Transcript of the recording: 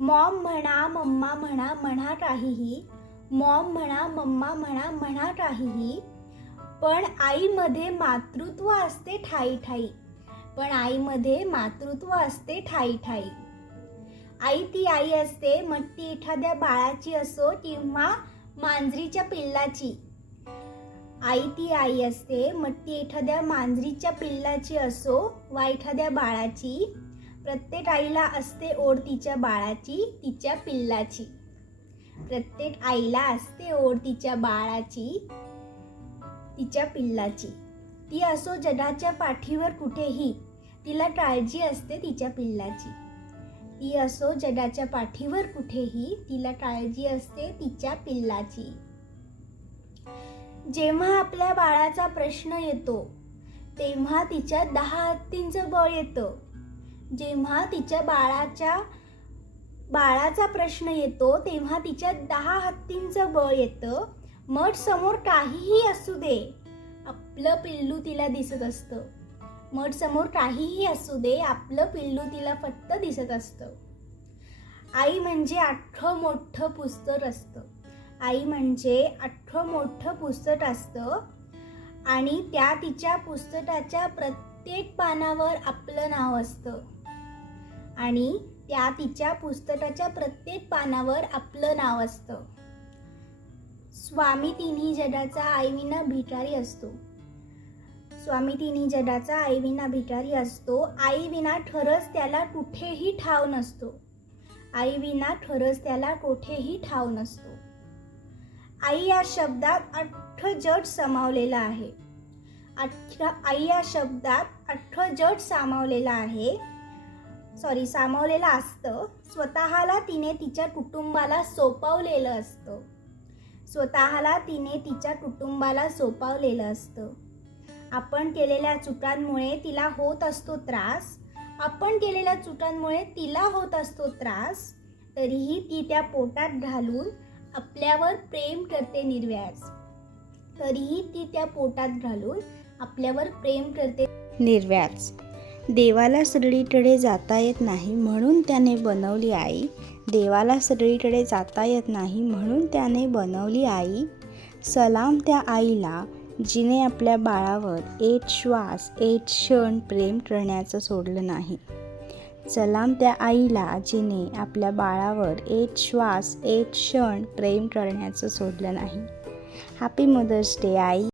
Maugham म्हणा mamma म्हणा म्हणा काहीही, मॉम म्हणा मम्मा म्हणा म्हणा काहीही, पण आईमध्ये मातृत्व असते ठाई ठाई, पण आईमध्ये मातृत्व असते ठाई ठाई. आई ती आई असते, मग ती एखाद्या बाळाची असो किंवा मांजरीच्या पिल्लाची. आई ती आई असते, मग ती एखाद्या मांजरीच्या पिल्लाची असो वा एखाद्या बाळाची. प्रत्येक आईला असते ओढ तिच्या बाळाची, तिच्या पिल्लाची. प्रत्येक आईला असते ओढ तिच्या बाळाची, तिच्या पिल्लाची. ती असो जगाच्या पाठीवर कुठेही, तिला काळजी असते तिच्या पिल्लाची. ती असो जगाच्या पाठीवर कुठेही, तिला काळजी असते तिच्या पिल्लाची. जेव्हा आपल्या बाळाचा प्रश्न येतो तेव्हा तिच्या 10 हत्तींचं बळ येतं. जेव्हा तिच्या बाळाचा प्रश्न येतो तेव्हा तिच्या 10 हत्तींचं बळ येतं. मग समोर काहीही असू दे, आपलं पिल्लू तिला दिसत असतं. मग समोर काहीही असू दे, आपलं पिल्लू तिला फक्त दिसत असतं. आई म्हणजे अख्खं मोठं पुस्तक असतं. आई म्हणजे अख्खं मोठं पुस्तक असतं आणि त्या तिच्या पुस्तकाच्या प्रत्येक पानावर आपलं नाव असतं. आणि त्या तिच्या पुस्तकाच्या प्रत्येक पानावर आपलं नाव असतं. स्वामी तिन्ही जगाचा आईविना भिकारी असतो. स्वामी तिन्ही जगाचा आईविना भिकारी असतो. आईविना खरंच त्याला कुठेही ठाव नसतो. आईविना खरंच त्याला कुठेही ठाव नसतो. आई या शब्दात अख्खं जग सामावलेलं आहे. आई या शब्दात अख्खं जग सामावलेलं असतं. स्वतःला तिने तिच्या कुटुंबाला सोपवलेलं असतं. स्वतःला तिने तिच्या कुटुंबाला सोपवलेलं असतं. आपण केलेल्या चुकांमुळे तिला होत असतो त्रास. आपण केलेल्या चुकांमुळे तिला होत असतो त्रास. तरीही ती त्या पोटात घालून आपल्यावर प्रेम करते निर्व्याज. तरीही ती त्या पोटात घालून आपल्यावर प्रेम करते निर्व्याज. देवाला सगळीकडे जाता येत नाही म्हणून त्याने बनवली आई. देवाला सगळीकडे जाता येत नाही म्हणून त्याने बनवली आई. सलाम त्या आईला जिने आपल्या बाळावर एक श्वास एक क्षण प्रेम करण्याचं सोडलं नाही. सलाम त्या आईला जिने आपल्या बाळावर एक श्वास एक क्षण प्रेम करण्याचं सोडलं नाही. हॅपी मदर्स डे आई.